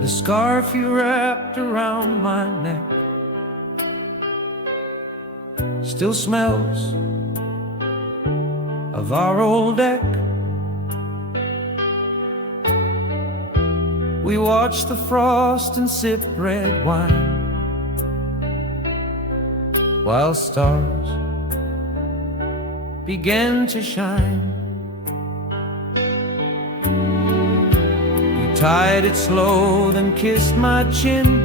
The scarf you wrapped around my neck still smells of our old deck. We watch the frost and sip red wine while stars began to shine. You tied it slow, then kissed my chin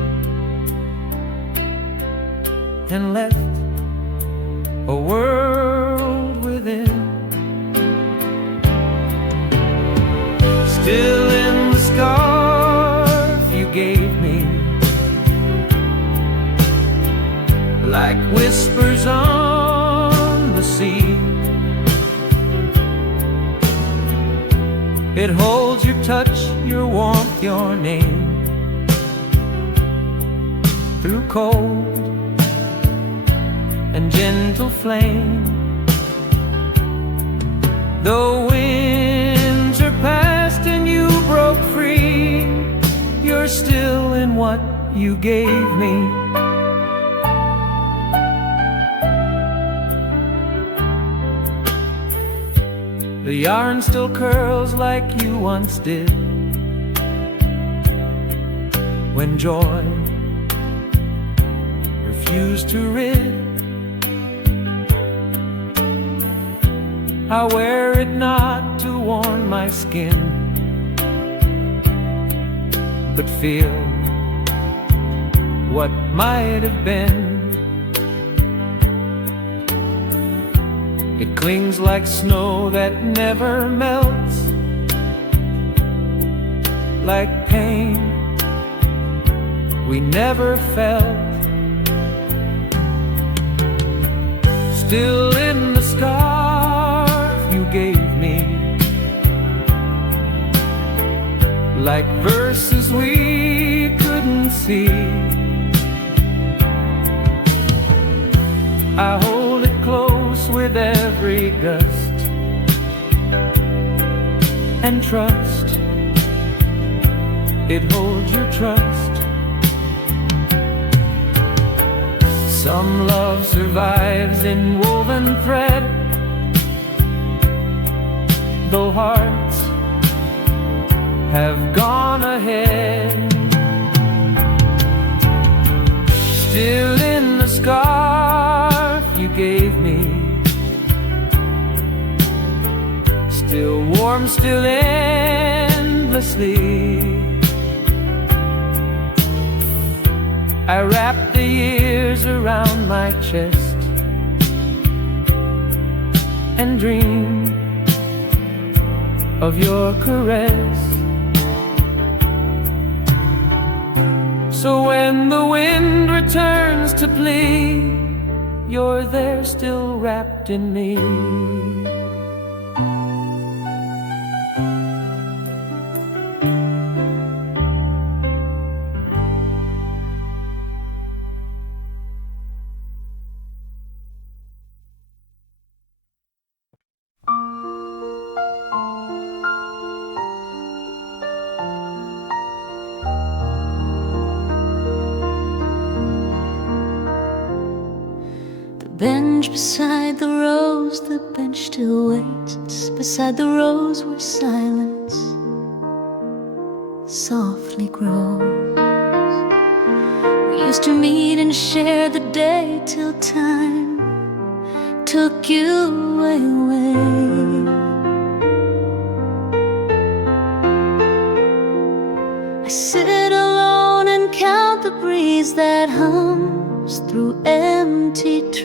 and left a world within. Still in the scarf you gave me, like whispers on the sea. It holds your touch, your warmth, your name through cold and gentle flame. The winter passed and you broke free, you're still in what you gave me. The yarn still curls like you once did, when joy refused to rid. I wear it not to warm my skin, but feel what might have been. It clings like snow that never melts, like pain we never felt. Still in the scarf you gave me, like verses we couldn't see. I hold it close with every gust and trust it holds your trust. Some love survives in woven thread, though hearts have gone ahead. Still in the scarf you gave me, still warm, still endlessly. I wrap the years around my chest and dream of your caress. So when the wind returns to plea, you're there still wrapped in me. Bench beside the rose, the bench still waits beside the rose where silence softly grows. We used to meet and share the day till time took you away. I sit alone and count the breeze that hums through empty trees.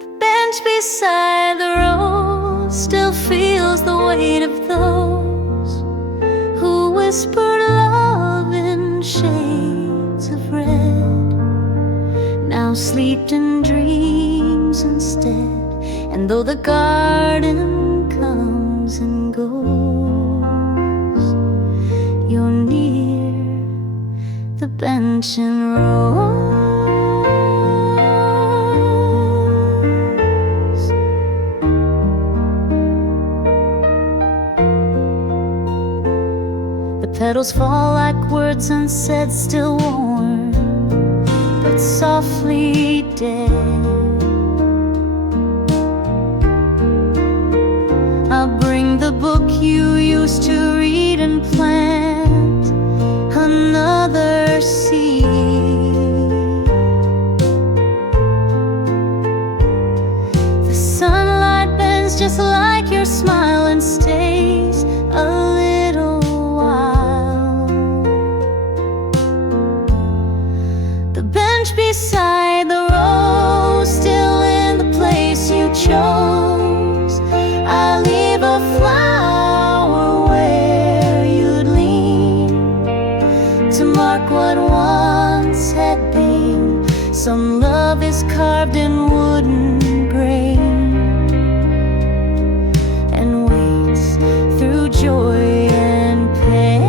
The bench beside the road still feels the weight of those who whispered love in shades of red, now sleep in dreams instead. And though the garden comes and goes, you're near the bench and rose. Petals fall like words unsaid, still warm, but softly dead. I'll bring the book you used to read and plant another seed. The sunlight bends just like your smile and stays a little while. The bench beside the rose, still in the place you chose. I leave a flower where you'd lean to mark what once had been. Some love is carved in wooden grain and waits through joy and pain.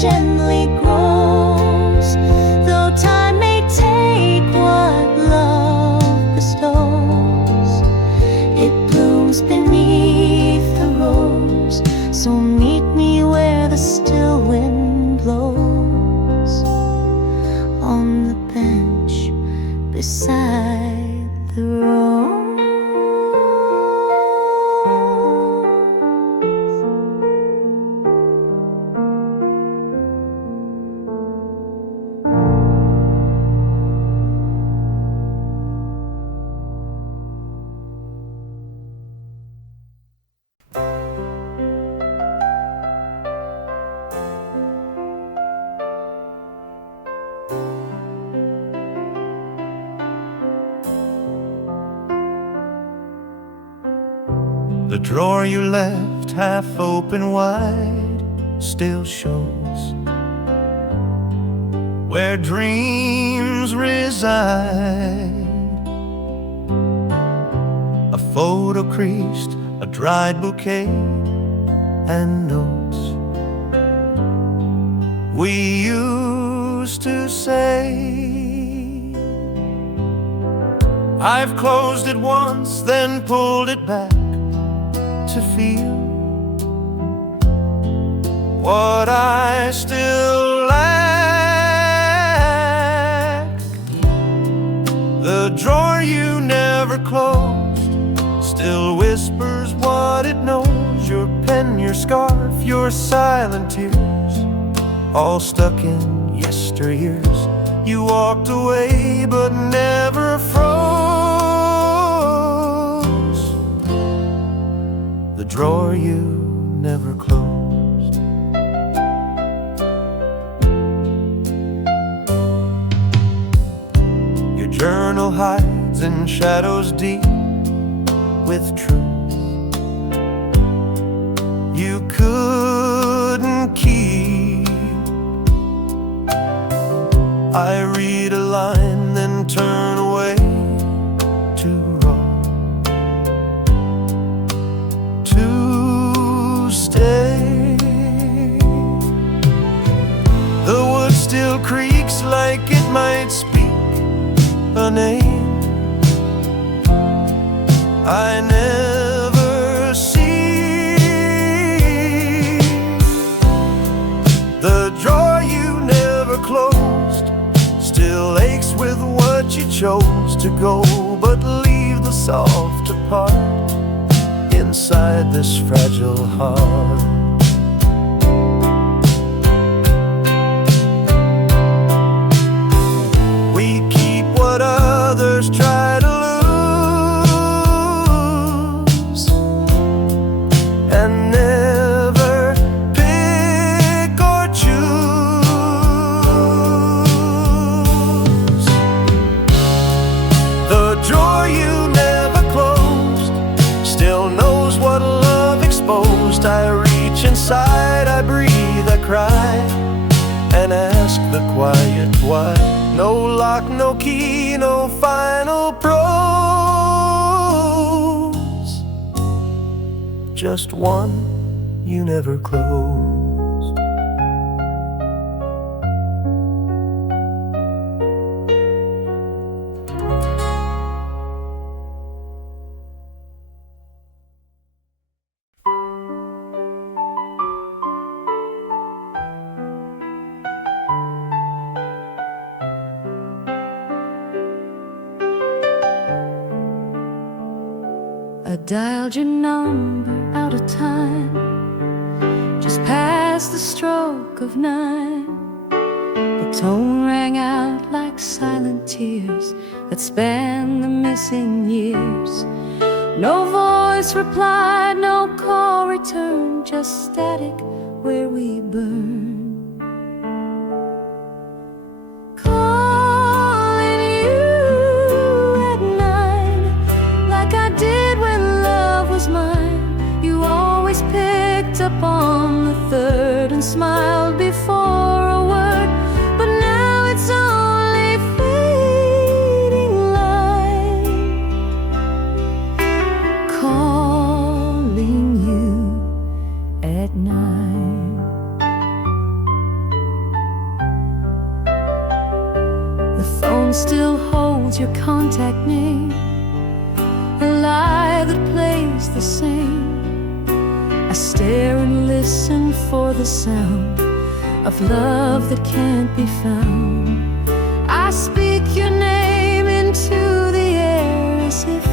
Gently grows, though time may take what love bestows. It blooms beneath the rose, so meet me where the still wind blows, on the bench beside the rose. The drawer you left half open wide still shows where dreams reside. A photo creased, a dried bouquet, and notes we used to say. I've closed it once, then pulled it back to feel what I still lack. The drawer you never closed still whispers what it knows. Your pen, your scarf, your silent tears, all stuck in yesteryears. You walked away but never froze. The drawer you never closed. Your journal hides in shadows deep with truth you couldn't keep. I read a line, then turn away to roll, to stay. The wood still creaks like it might speak a name I never see. The drawer you never closed still aches with what you chose to go, but leave the soft part inside this fragile heart. We keep what others try to lose and never pick or choose. The drawer you never closed still knows what love exposed. I reach inside, I breathe, I cry and ask the quiet why. No lock, no key, no final prose, just one you never closed. I dialed your number out of time, just past the stroke of 9. The tone rang out like silent tears that span the missing years. No voice replied, no call returned, just static where we burned. Calling you at 9, like I did when love was mine. You always picked up on the third and smiled before a word, but now it's only fading light. Calling you at 9. The phone still holds your contact name, a lie that plays the same. I stare and listen for the sound of love that can't be found. I speak your name into the air as if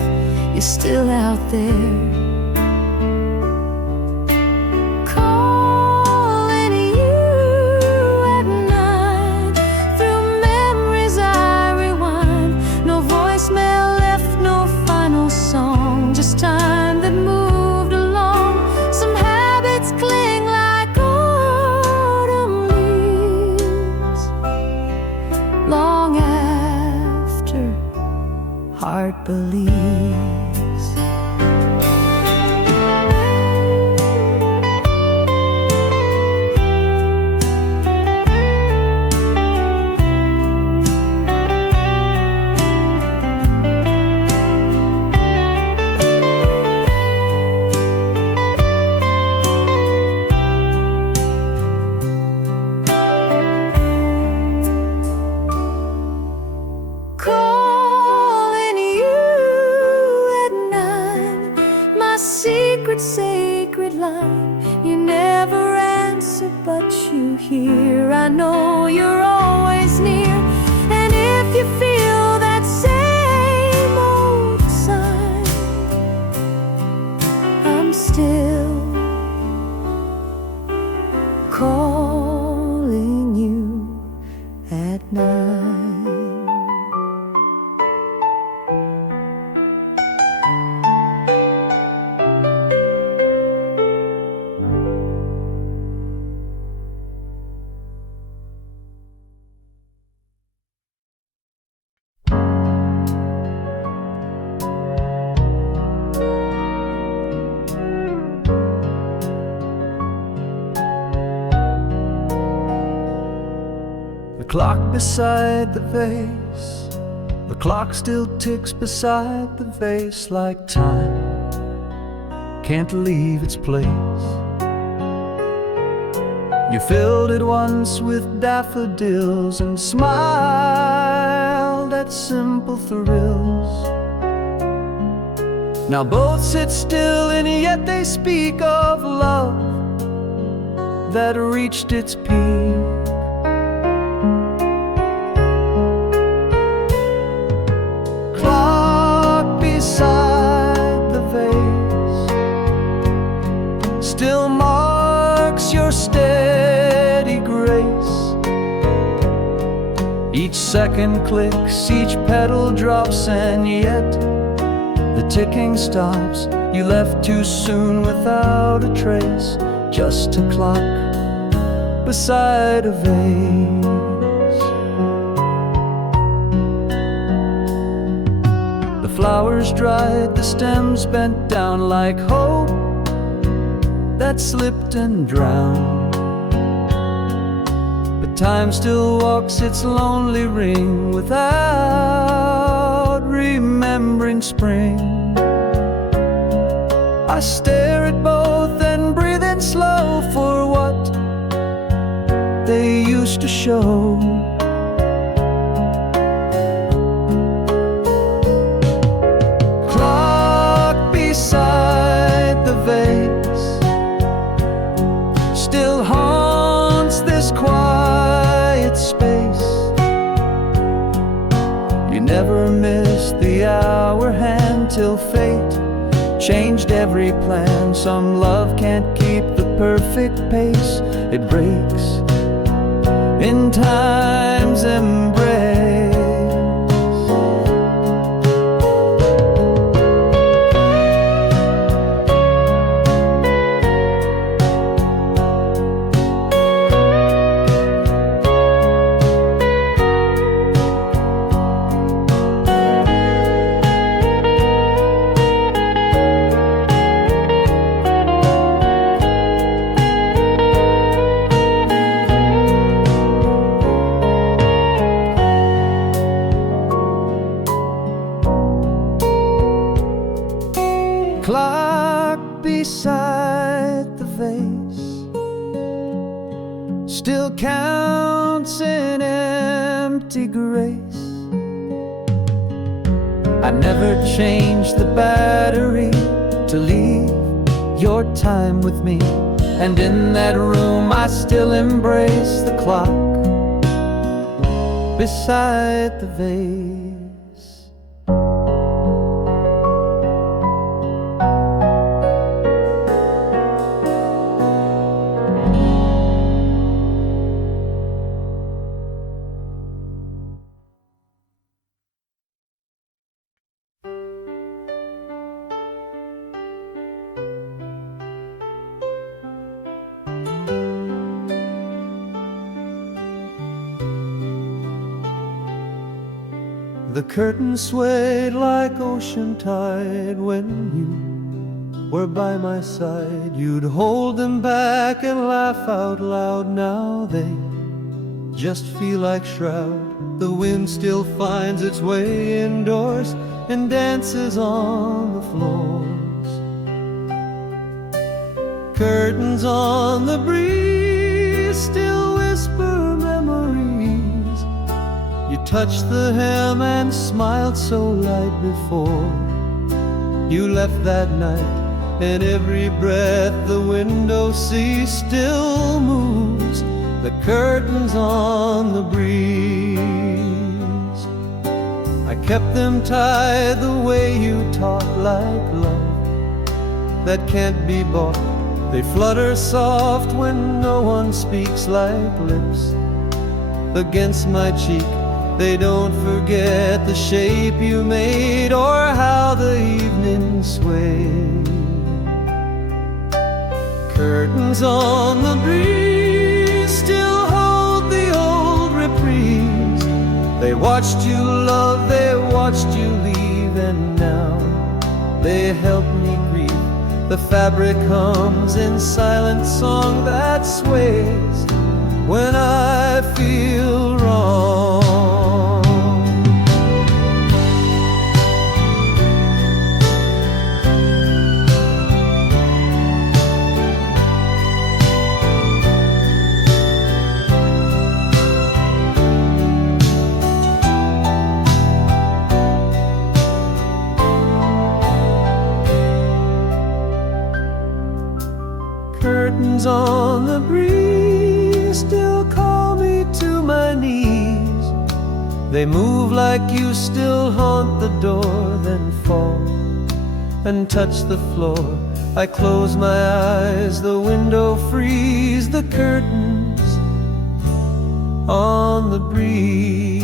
you're still out there. Calling you at 9. Through memories I rewind. No voicemail left, no final song, just time that moved along. Some habits cling like autumn leaves, long after heart believes. Calling you at 9, my secret sacred line. You never answer, but you hear. I know you're always near, and if you feel that same old sign, I'm still calling you at 9. The clock beside the vase, the clock still ticks beside the vase like time can't leave its place. You filled it once with daffodils and smiled at simple thrills. Now both sit still and yet they speak of love that reached its peak. Clock beside the vase still marks your steady grace. Each second clicks, each petal drops, and yet the ticking stops. You left too soon without a trace, just a clock beside a vase. The flowers dried, the stems bent down like hope that slipped and drowned. Time still walks its lonely ring without remembering spring. I stare at both and breathe in slow for what they used to show. Clock beside the vase still haunts this quiet space. You never missed the hour hand till fate changed every plan. Some love can't keep the perfect pace. It breaks in time's embrace. Clock beside the vase still counts in empty grace. I never changed the battery to leave your time with me, and in that room I still embrace the clock beside the vase. The curtain swayed like ocean tide when you were by my side. You'd hold them back and laugh out loud. Now they just feel like shroud. The wind still finds its way indoors and dances on the floors. Curtains on the breeze still whisper memories. You touched the hem and smiled so light before you left that night, and every breath the window sees still moves the curtains on the breeze. I kept them tied the way you taught, like love that can't be bought. They flutter soft when no one speaks, like lips against my cheek. They don't forget the shape you made or how the evening swayed. Curtains on the breeze still hold the old reprise. They watched you love, they watched you leave, and now they help me grieve. The fabric hums in silent song that sways when I feel wrong. Curtains on the breeze still call me to my knees. They move like you still haunt the door, then fall and touch the floor. I close my eyes, the window frees, the curtains on the breeze.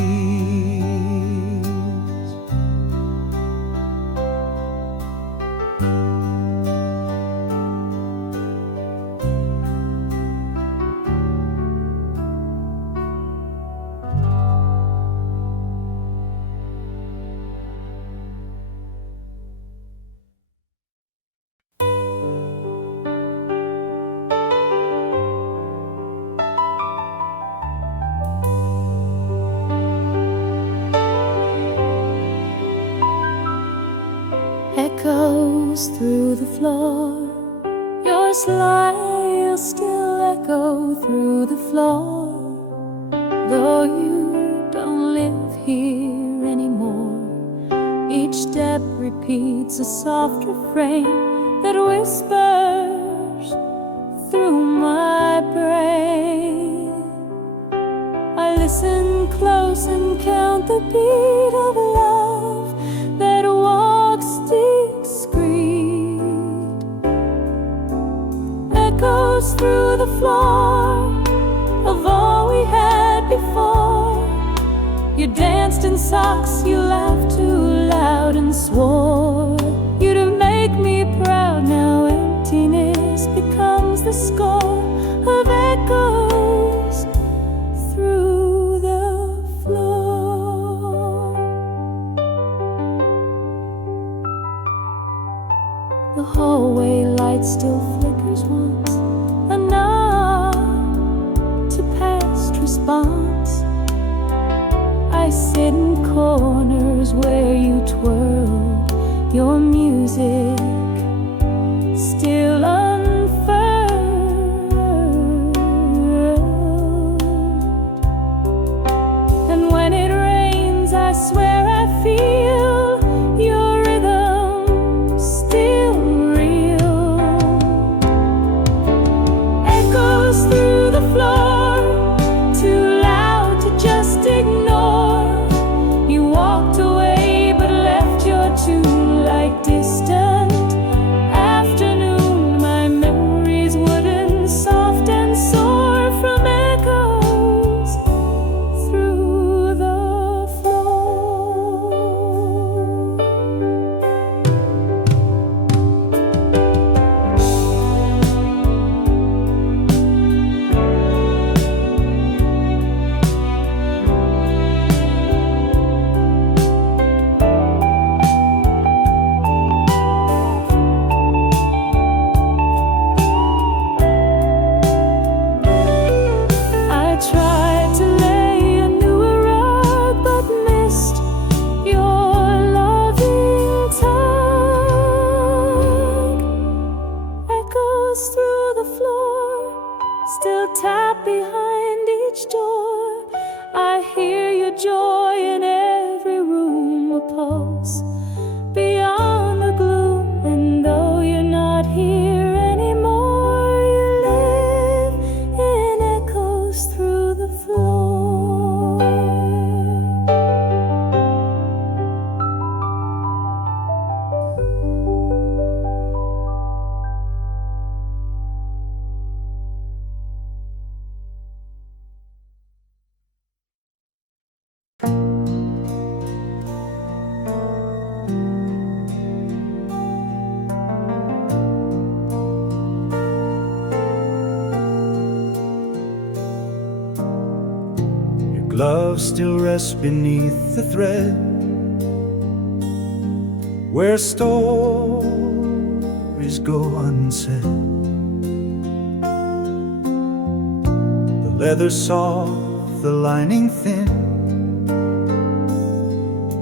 echoes through the floor. Your smile still echo through the floor. Though you don't live here anymore, each step repeats a soft refrain that whispers through my brain. I listen close and count the beat of love that walks discreet, echoes through the floor of all we had before. You danced in socks, you laughed too loud and swore you'd make me proud. Now emptiness becomes the score of echoes through the floor. The hallway light still flickers once, a nod to past response. I sit in corners where you twirled your music, still unfurled. And when it rains, I swear I feel your rhythm still real. Echoes through the floor, too loud to just ignore. You walked away but left your tune like distant afternoon. My memories wooden, soft and sore from echoes through the floor. I tried to lay a newer rug but missed your loving tug. Echoes through the floor, still tap behind each door. I hear your joy in every room, a pulse beyond the gloom. And though you're not here anymore, you live in echoes through the floor. Your glove still rests beneath the thread where stories go unsaid. The leather soft, the lining thin,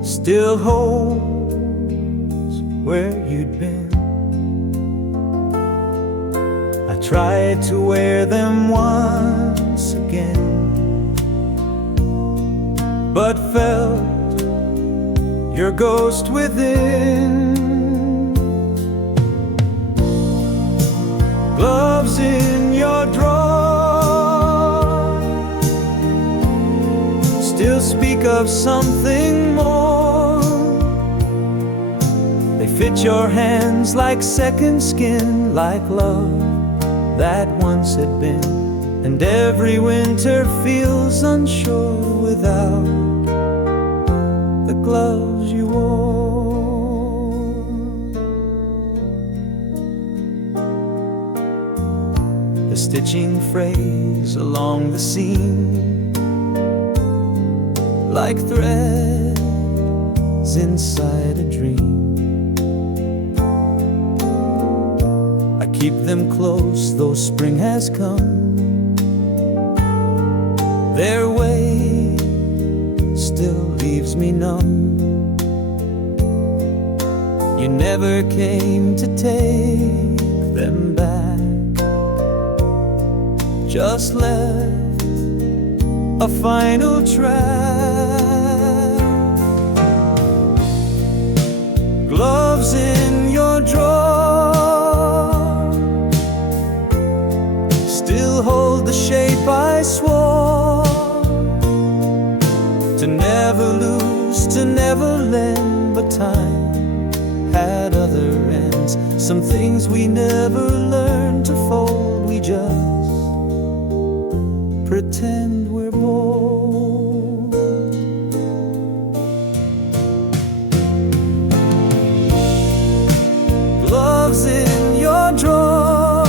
still holds where you'd been. I tried to wear them once again, but felt your ghost within. Gloves in your drawer still speak of something more. They fit your hands like second skin, like love that once had been. And every winter feels unsure without the gloves you wore. The stitching frays along the seam, like threads inside a dream. I keep them close though spring has come. Their way still leaves me numb. You never came to take them back, just left a final track. Gloves in your drawer still hold the shape I swore to never lose, to never lend, but time had other ends. Some things we never learned to fold, we just pretend we're bold. Gloves in your drawer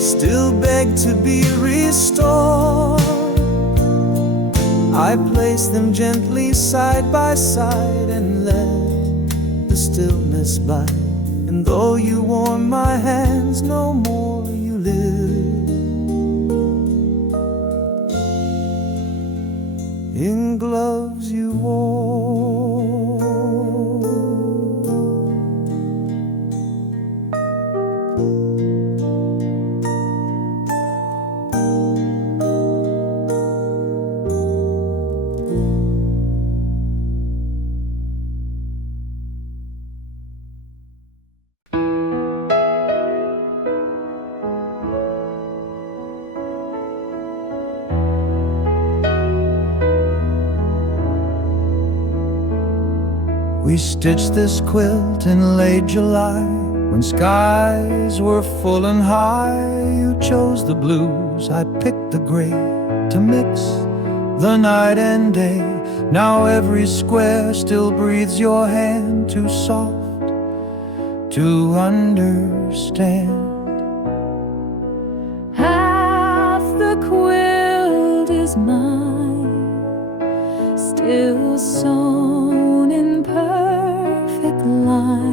still beg to be restored. I place them gently side by side and let the stillness bite. And though you warm my hands, no more you live in gloves you wore. We stitched this quilt in late July, when skies were full and high. You chose the blues, I picked the gray, to mix the night and day. Now every square still breathes your hand, too soft to understand. Half the quilt is mine, still sewn in perfect line.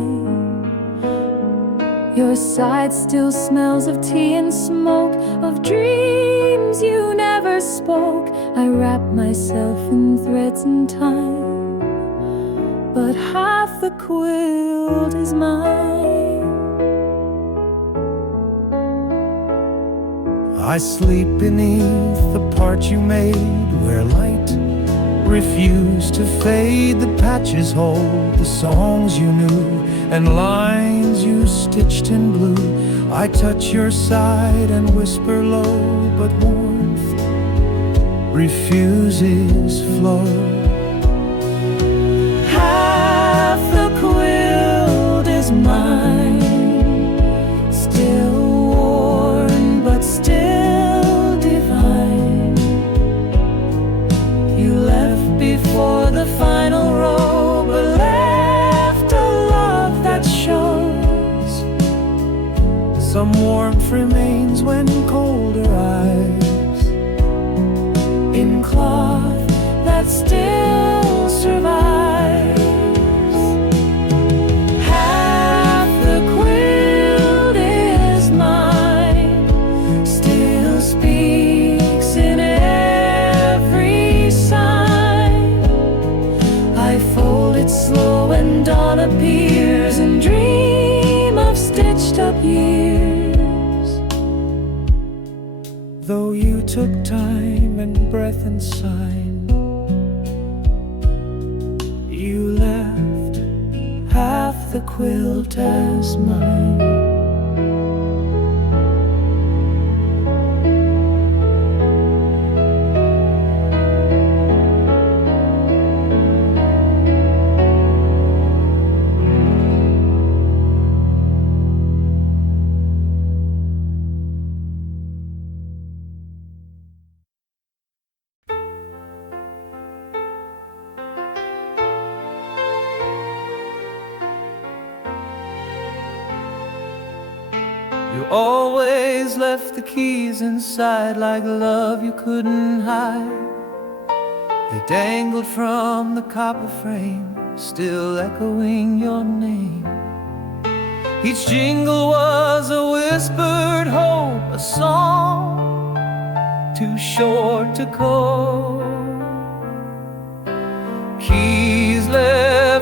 Your side still smells of tea and smoke, of dreams you never spoke. I wrap myself in threads and time, but half the quilt is mine. I sleep beneath the part you made, where light refused to fade. The patches hold the songs you knew, and lines you stitched in blue. I touch your side and whisper low, but warmth refuses flow. Half the quilt is mine, still worn but still divine. You left before the final row, but left a love that shows. Some warmth remains when colder eyes, in cloth that still survives. Half the quilt is mine, still speaks in every sign. I fold it slow and dawn appears, and dream of stitched up years. though you took time and breath and sign. You left half the quilt as mine. You always left the keys inside like love you couldn't hide. They dangled from the copper frame, still echoing your name. Each jingle was a whispered hope, a song too short to cope. Keys left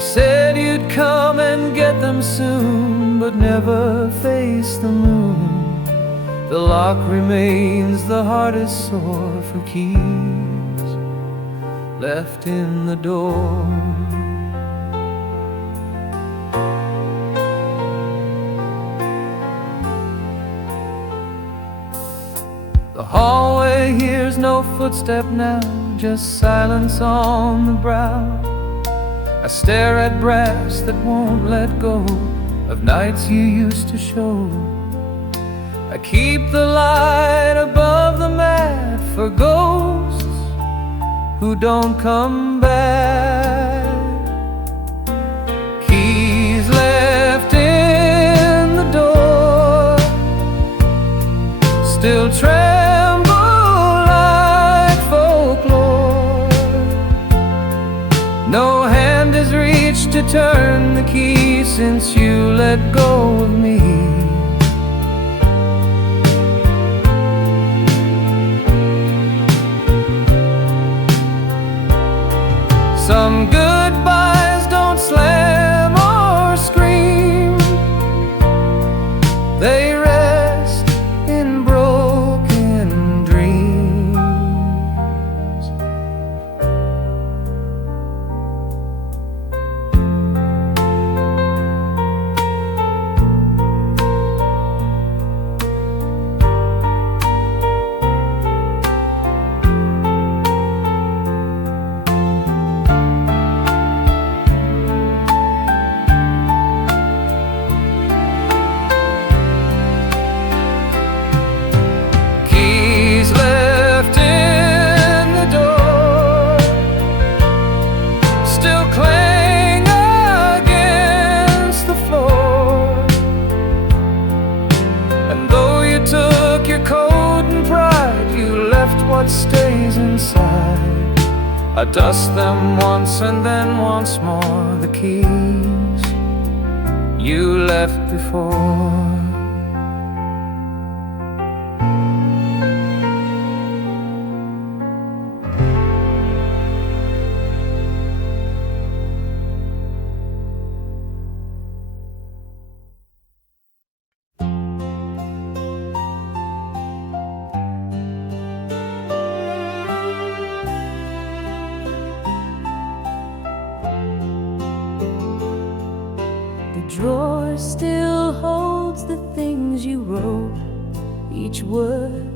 You said you'd come and get them soon, but never face the moon. The lock remains the hardest sore for keys left in the door. The hallway hears no footstep now, just silence on the brow. I stare at brass that won't let go of nights you used to show. I keep the light above the mat for ghosts who don't come back. Keys left in the door still tremble like folklore. No hand has reached to turn the key since you let go of me. Some goodbyes don't slam or scream, they rest in broken dreams. What stays inside, I dust them once and then once more. The keys you left before. The drawer still holds the things you wrote, each word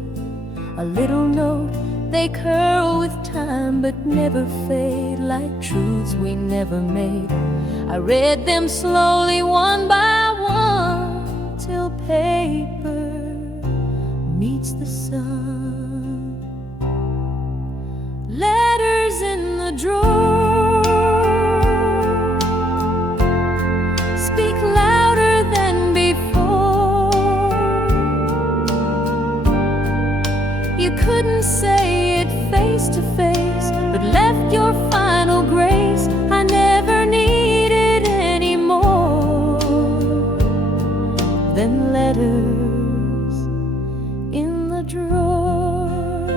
a little note. They curl with time but never fade, like truths we never made. I read them slowly one by one till paper meets the sun. Letters in the drawer speak louder than before. You couldn't say it face to face, but left your final grace. I never needed any more than letters in the drawer.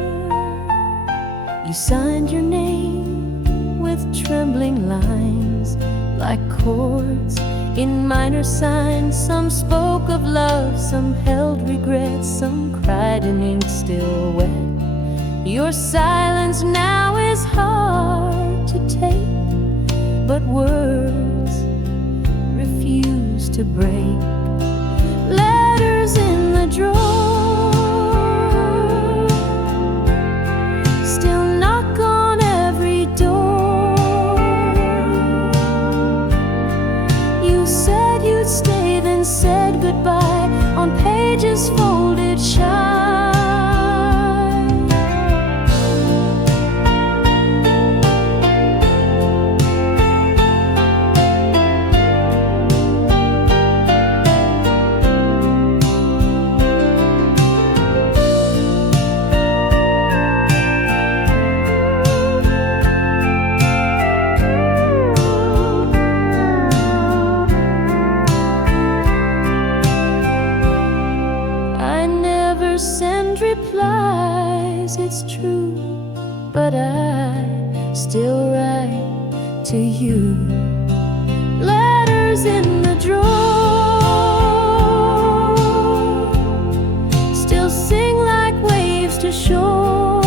You signed your name with trembling lines, like chords in minor signs. Some spoke of love, some held regrets, some cried in ink still wet. Your silence now is hard to take, but words refuse to break. Letters in the drawer still knock on every door. You said you'd stay, then said goodbye on pages folded shy. Send replies, it's true, but I still write to you. letters in the drawer still sing like waves to shore.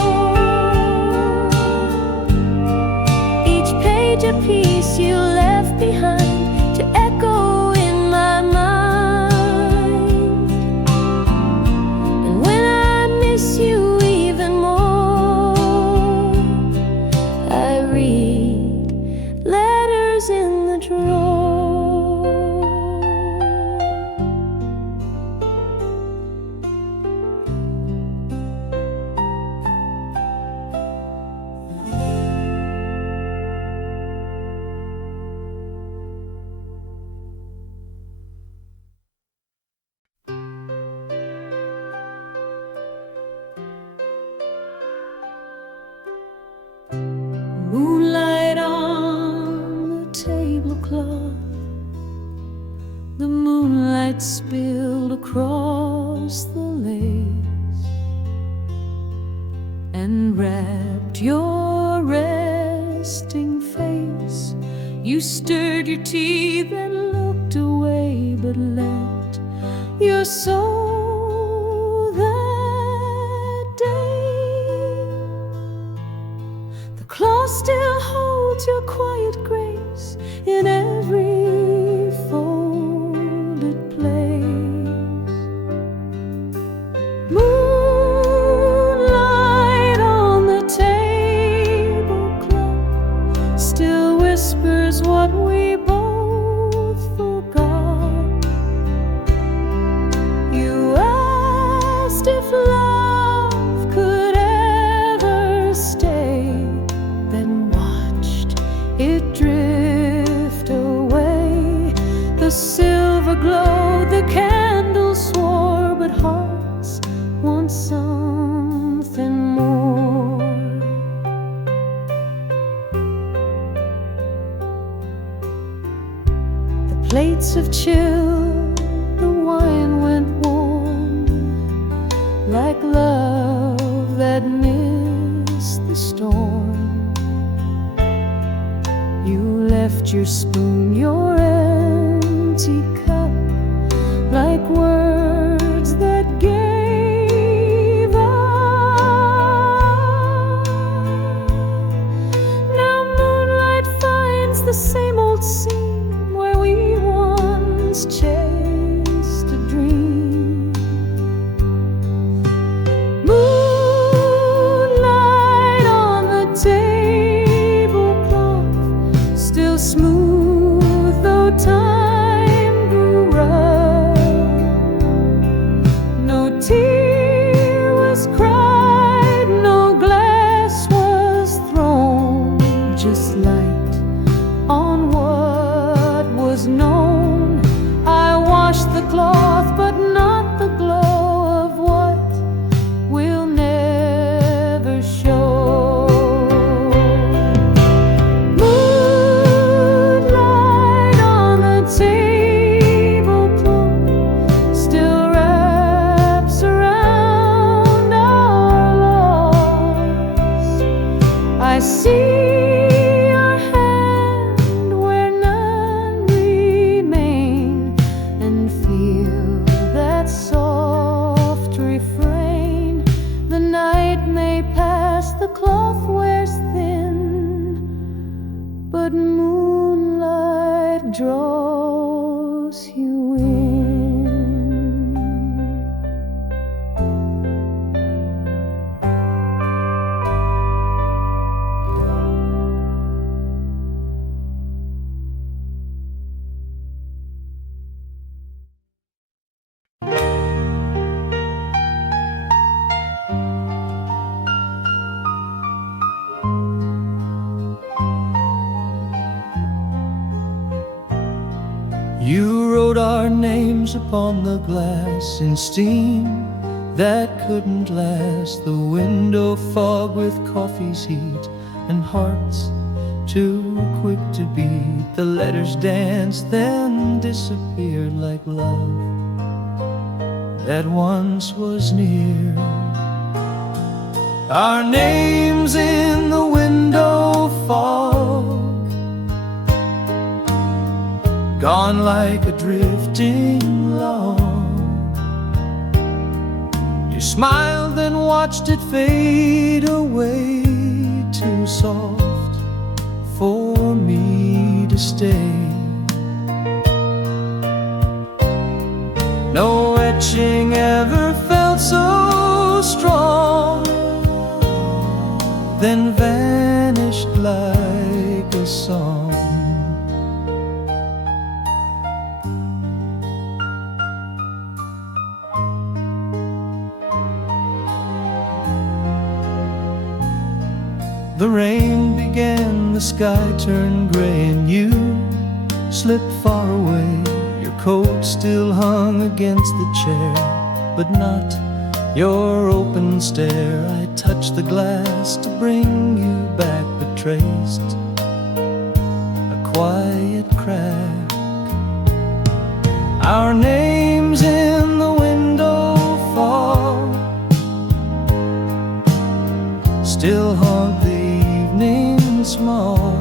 Each page a piece you left behind to echo in my mind. And when I miss you even more, I read letters in the drawer. Moonlight on the tablecloth, the moonlight spilled across the lace and wrapped your resting face. You stirred your tea, then looked away, but left your soul that day. The cloth still holds your quiet grace in every folded place. Moonlight on the tablecloth still whispers what we both forgot. You asked if love could ever stay, then watched it drift away. The silver glowed, the candles swore, but hearts want something more. The plates have chilled, the wine went warm, like love that missed the storm. You left your spoon, your empty cup, like words that gave up. Now moonlight finds the same old scene where we once chased a dream. Moonlight on the tablecloth still smooth, though time grew rough. No tear was cried, no glass was thrown, just light on what was known. I washed the cloth, but not the glow of what will never show. Moonlight on the tablecloth still wraps around our loss. I see your hand where none remain, and feel that soft refrain. The night may pass, the cloth wears thin, but moonlight draws you in. You wrote our names upon the glass in steam that couldn't last. The window fog with coffee's heat and hearts too quick to beat. The letters danced, then disappeared like love that once was near. Our names in the window fog gone like a drifting log. You smiled and watched it fade away, too soft for me to stay. No etching ever felt so strong, then vanished like a song. The rain began, the sky turned gray, and you slipped far away. Your coat still hung against the chair, but not your open stare. I touched the glass to bring you back, but traced a quiet crack. Our names in the window fall still haunt the evening small.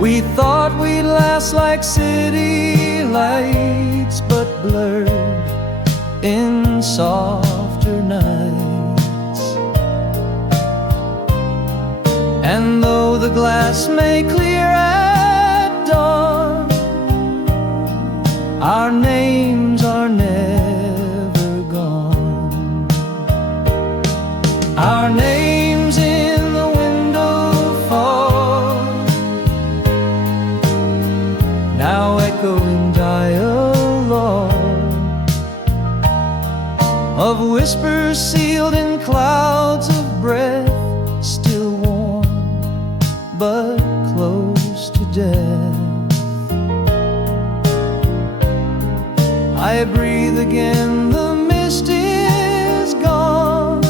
We thought we'd last like city lights, but blurred in softer nights. And though the glass may clear at dawn, our names are never gone. Our names in the window fall, now echoing dialogue of whispers sealed in clouds of breath, still warm but close to death. I breathe again, the mist is gone,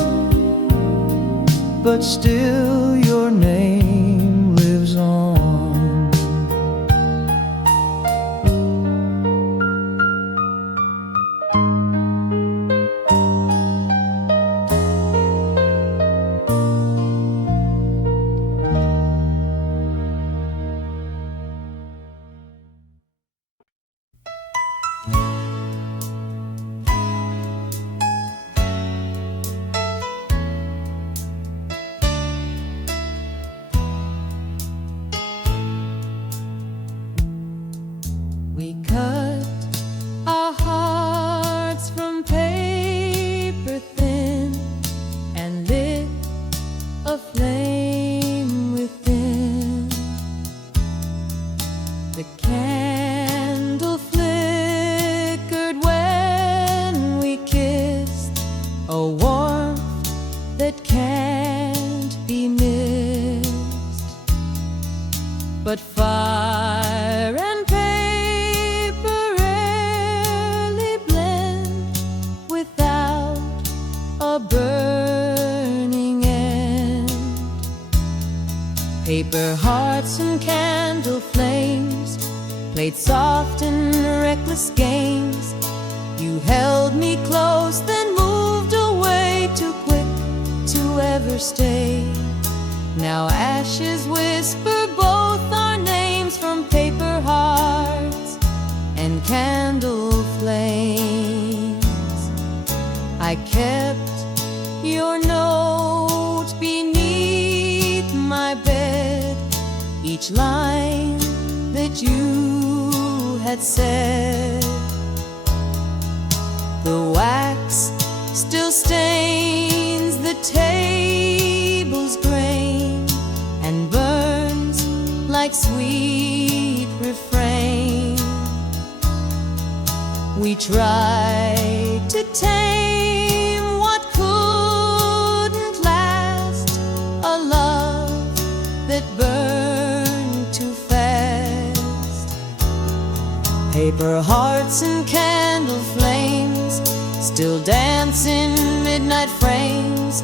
but still your name lives on. We cut our hearts from paper thin and lit a flame within. The candle flickered when we kissed, a warmth that can't be missed. But fire and paper rarely blend without a burning end. Paper hearts and candle flames played soft and reckless games. You held me close, then moved away, too quick to ever stay. Now ashes whisper both our names from paper hearts and candle flames. I kept your note beneath my bed, each line that you had said. The wax still stains the table's grain and burns like sweet refrain. We tried to tame what couldn't last, a love that burned too fast. Paper hearts and candle flames still dance in midnight frames.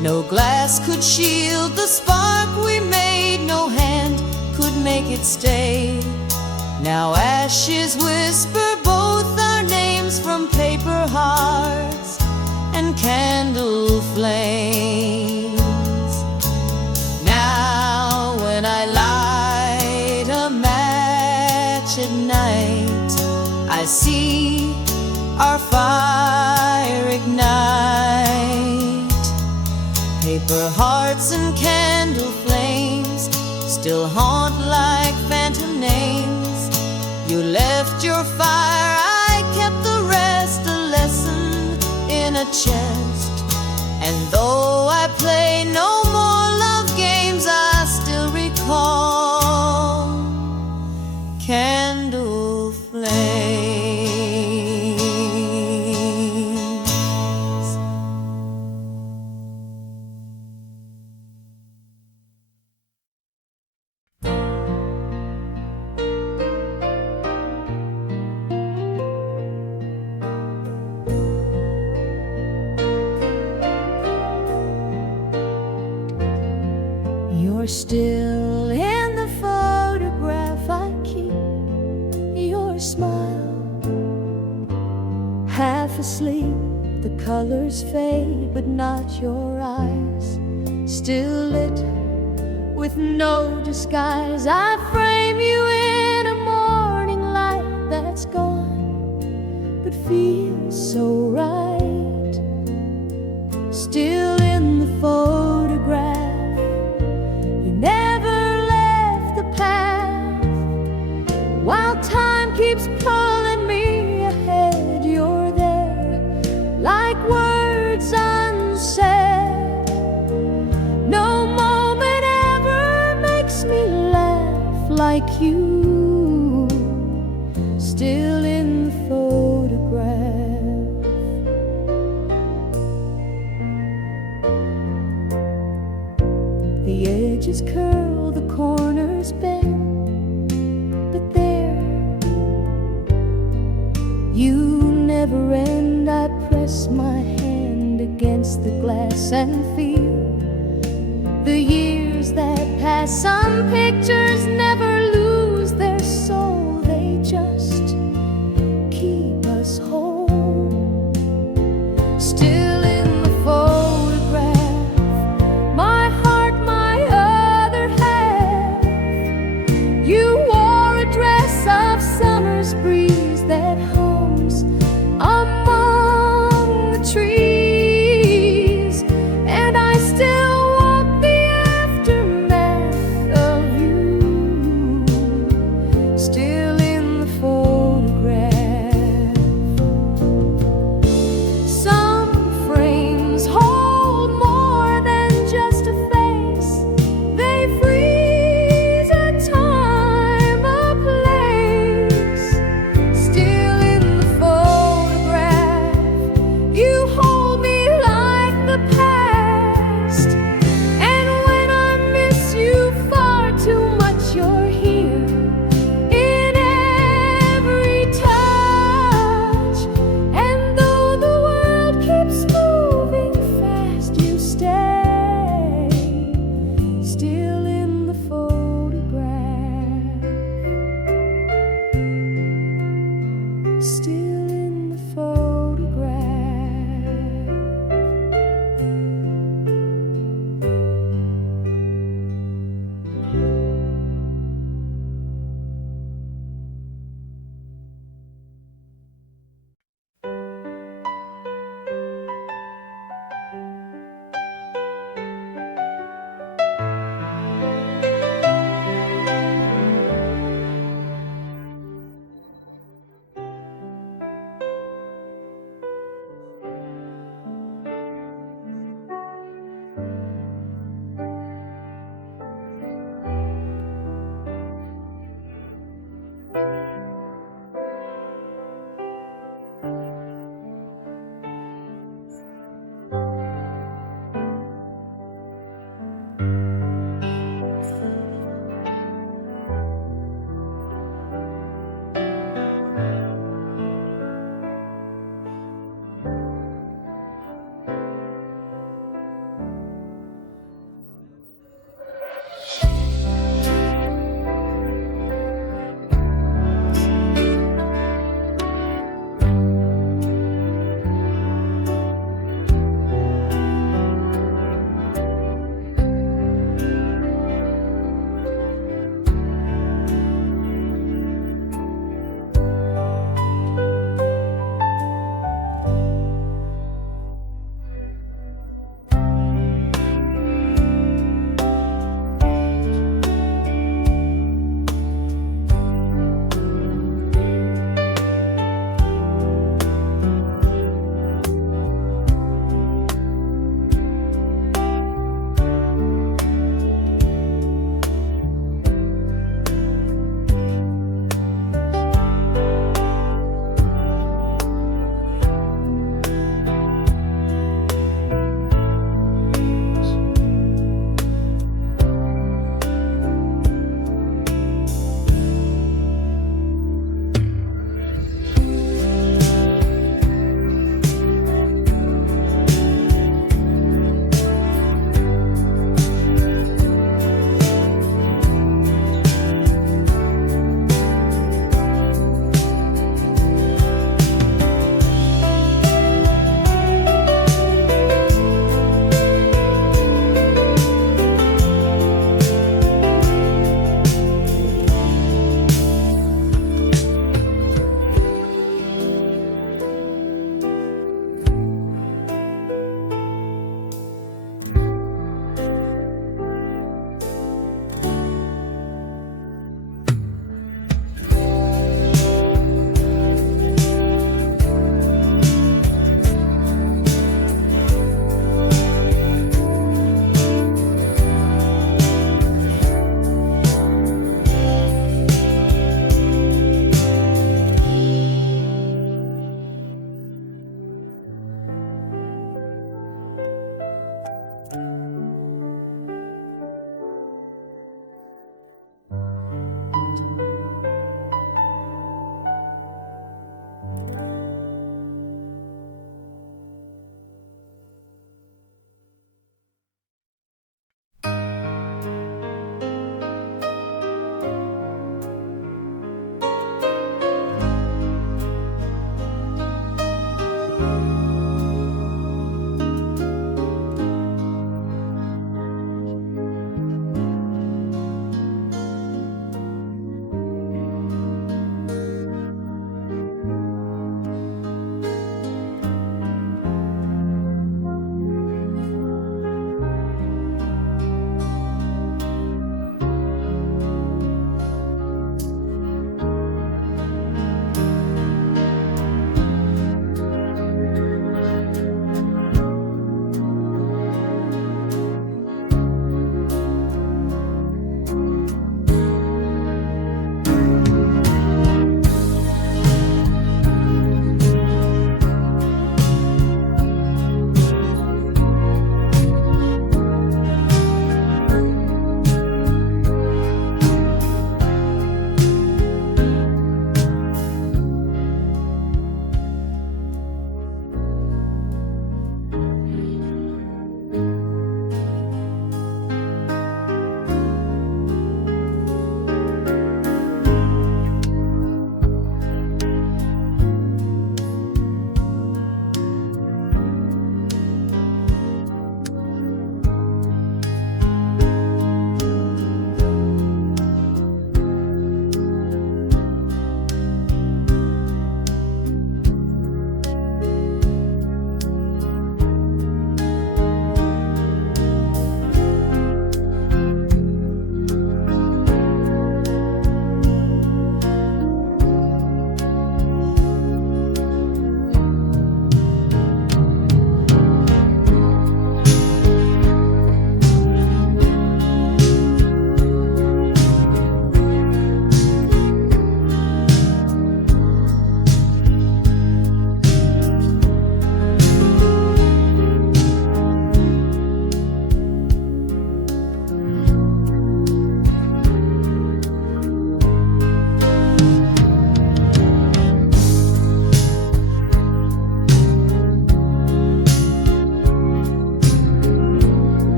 No glass could shield the spark we made, no hand could make it stay. Now ashes whisper both our names from paper hearts and candle flames. Now when I light a match, our fire ignite. Paper hearts and candle flames still haunt like phantom names. You left your fire, I kept the rest, a lesson in a chest. And though I play no more love games, I still recall candle flames. You're still in the photograph I keep. Your smile, half asleep, the colors fade, but not your eyes. Still lit with no disguise, I frame you in a morning light that's gone, but feels so right. Still in the photograph, while time keeps pulling me ahead, you're there, like words unsaid. No moment ever makes me laugh like you. Still in the photograph. The edges curl, the corners bend, you never end. I press my hand against the glass and feel the years that pass. Some pictures never